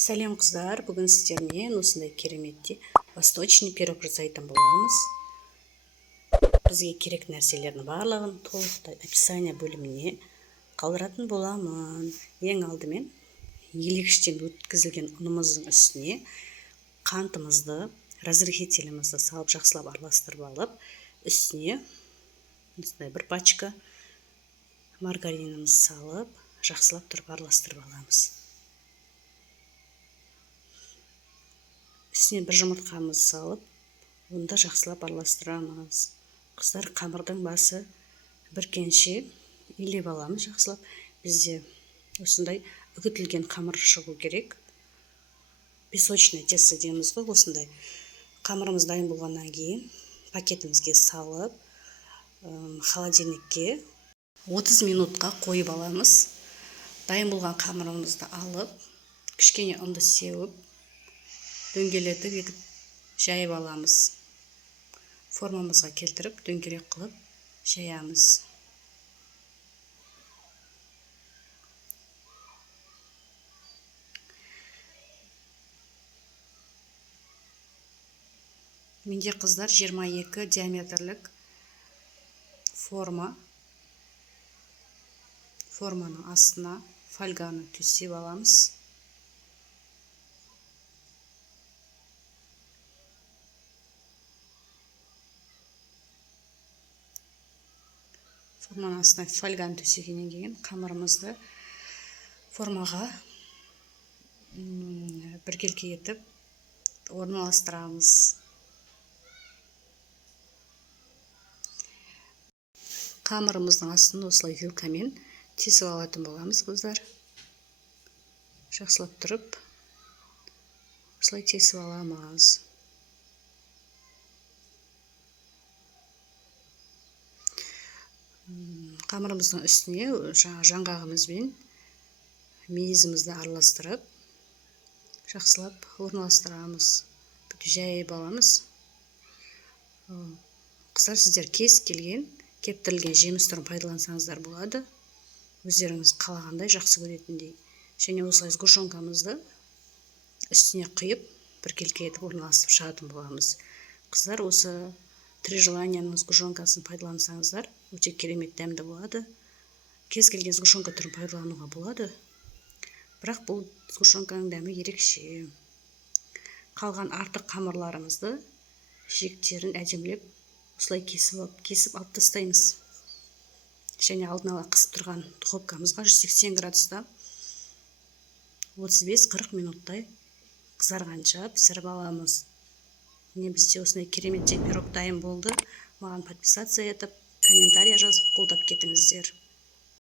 Сәлем қыздар, бүгін сіздермен осындай кереметте восточный пирог жасайтын боламыз. Бізге керек нәрселердің барлығын толықтай описание бөліміне қалдыратын боламын. Ең алдымен елегіштен өткізілген ұнымыздың үстіне қантымызды, разрыхителімізді салып жақсылап араластырып алып, үстіне осындай бір пачка маргаринімізді салып жақсылап тұрып араластырып аламыз. Үстіне бір жұмыртқамызды салып, онда жақсылап араластырамыз. Қыздар, қамырдың басы бүркенше илеп аламыз жақсылап. Бізде осындай үгітілген қамыр шығу керек. Песочное тесто дейміз ғой, осындай. Қамырымыз дайын болғаннан кейін пакетімізге салып, холодильникке 30 минутқа қойып аламыз. Дайын болған қамырымызды алып, кішкене ұнды сеуіп, дөңгелетіп жайып аламыз. Формамызға келтіріп, дөңгелек қылып жаямыз. Менде қыздар 22 диаметрлік форманың астына фольганы төсеп аламыз. Форманың астына фольганы төсегеннен кейін қамырымызды формаға біркелкі етіп орналастырамыз. Қамырымыздың астын осылай вилкамен тесіп алатын боламыз, қыздар. Жақсылап тұрып, осылай тесіп аламыз. Қамырымыздың үстіне жаңғағымызбен мейізімізді араластырып, жақсылап орналастырамыз. Жайып аламыз. Қыздар, сіздер кез келген кептірілген жеміс түрін пайдалансаңыздар болады. Өздеріңіз қалағандай, жақсы көретіндей. Және осылай сгущенкамызды үстіне құйып, біркелкі етіп орналастырып шығатын боламыз. Қыздар, осы 3 желанияның сгущенкасын пайдалансаңыздар, өте керемет дәмді болады. Кез келген сгущенка түрін пайдалануға болады. Бірақ бұл сгущенканың дәмі ерекше. Қалған артық қамырларымызды жиектерін әдемілеп осылай кесіп алып тастаймыз. Және алдын ала қысып тұрған духовкамызға 180 градуста 35-40 минуттай қызарғанша пісіріп аламыз. Міне бізде осындай керемет пирог дайын болды. Маған подписаться етіп, комментария жазып қолдап кетіңіздер.